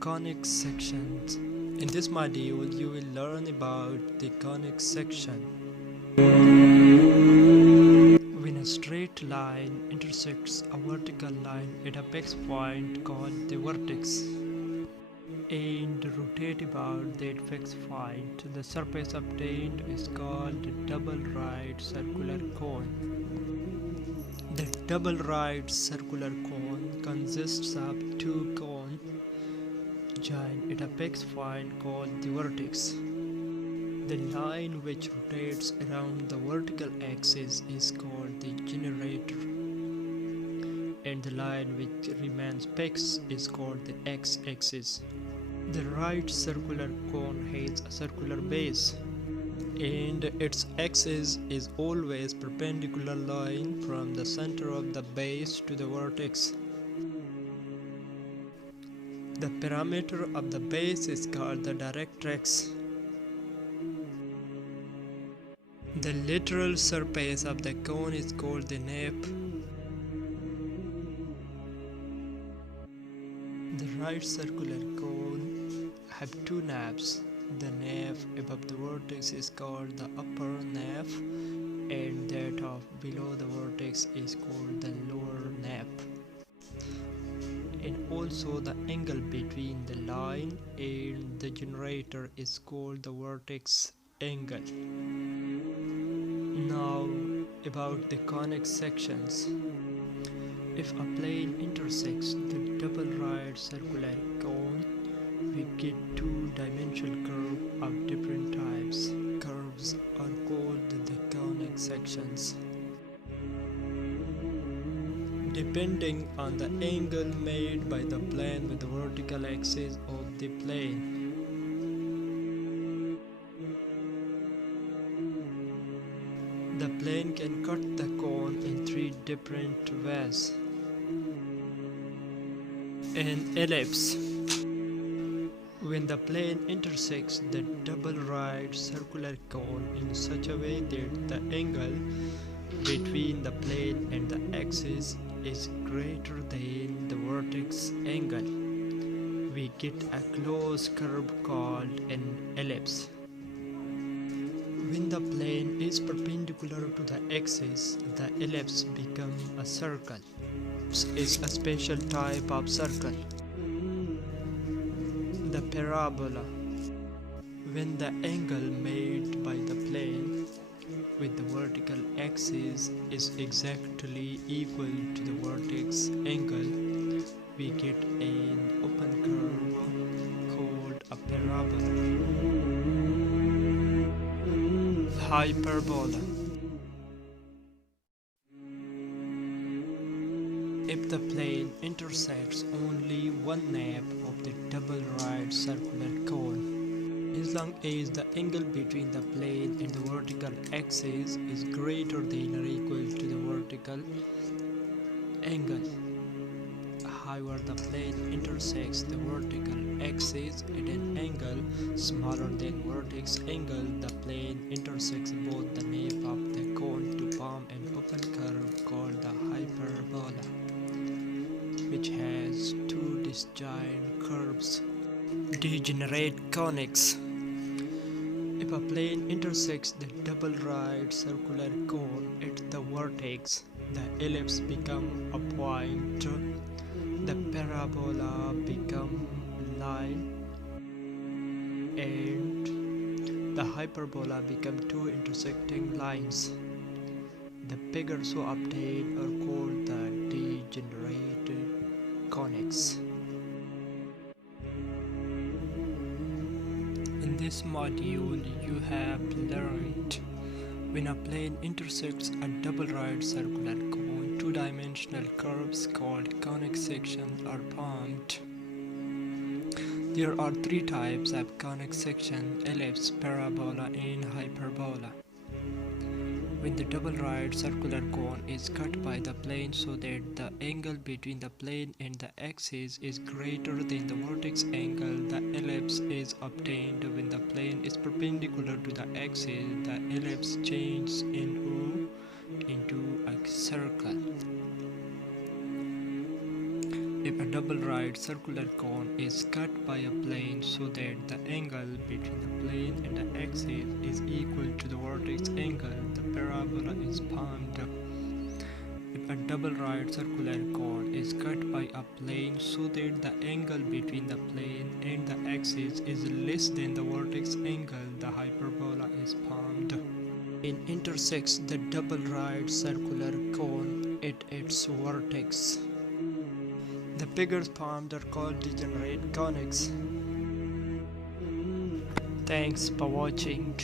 Conic sections. In this module, you will learn about the conic section. When a straight line intersects a vertical line at a apex point called the vertex and rotate about that apex point, the surface obtained is called the double right circular cone. The double right circular cone consists of two cones joined at a apex point called the vertex. The line which rotates around the vertical axis is called the generator, and the line which remains fixed is called the x-axis. The right circular cone has a circular base, and its axis is always perpendicular line from the center of the base to the vertex. The perimeter of the base is called the directrix. The lateral surface of the cone is called the nape. The right circular cone have two napes. The nape above the vertex is called the upper nape, and that of below the vertex is called the lower nape. And also the angle between the line and the generator is called the vertex angle. Now about the conic sections. If a plane intersects the double right circular cone, we get two-dimensional curve of different types. Curves are called the conic sections. Depending on the angle made by the plane with the vertical axis of the plane. The plane can cut the cone in three different ways. An ellipse. When the plane intersects the double right circular cone in such a way that the angle between the plane and the axis is greater than the vertex angle, we get a closed curve called an ellipse. When the plane is perpendicular to the axis, the ellipse becomes a circle. Ellipse is a special type of circle. The parabola. When the angle made by the plane with the vertical axis is exactly equal to the vertex angle, we get an open curve called a parabola. Hyperbola. If the plane intersects only one nape of the double right circular cone, as long as the angle between the plane and the vertical axis is greater than or equal to the vertical angle. However, the plane intersects the vertical axis at an angle smaller than vertex angle. The plane intersects both the nape of the cone to form an open curve called the hyperbola, which has two disjoint curves. Degenerate conics. If a plane intersects the double right circular cone at the vertex, the ellipse becomes a point. The parabola becomes a line, and the hyperbola becomes two intersecting lines. The figures so obtained are called the degenerated conics. In this module, you have learned when a plane intersects a double right circular cone, two-dimensional curves called conic sections are formed. There are three types of conic section: ellipse, parabola, and hyperbola. When the double right circular cone is cut by the plane so that the angle between the plane and the axis is greater than the vertex angle, the ellipse is obtained. When the plane is perpendicular to the axis, the ellipse changes into a circle. If a double right circular cone is cut by a plane so that the angle between the plane and the axis is equal to the vertex angle, the parabola is formed. If a double right circular cone is cut by a plane so that the angle between the plane and the axis is less than the vertex angle, the hyperbola is formed. It intersects the double right circular cone at its vertex. The figures formed are called degenerate conics. Thanks for watching.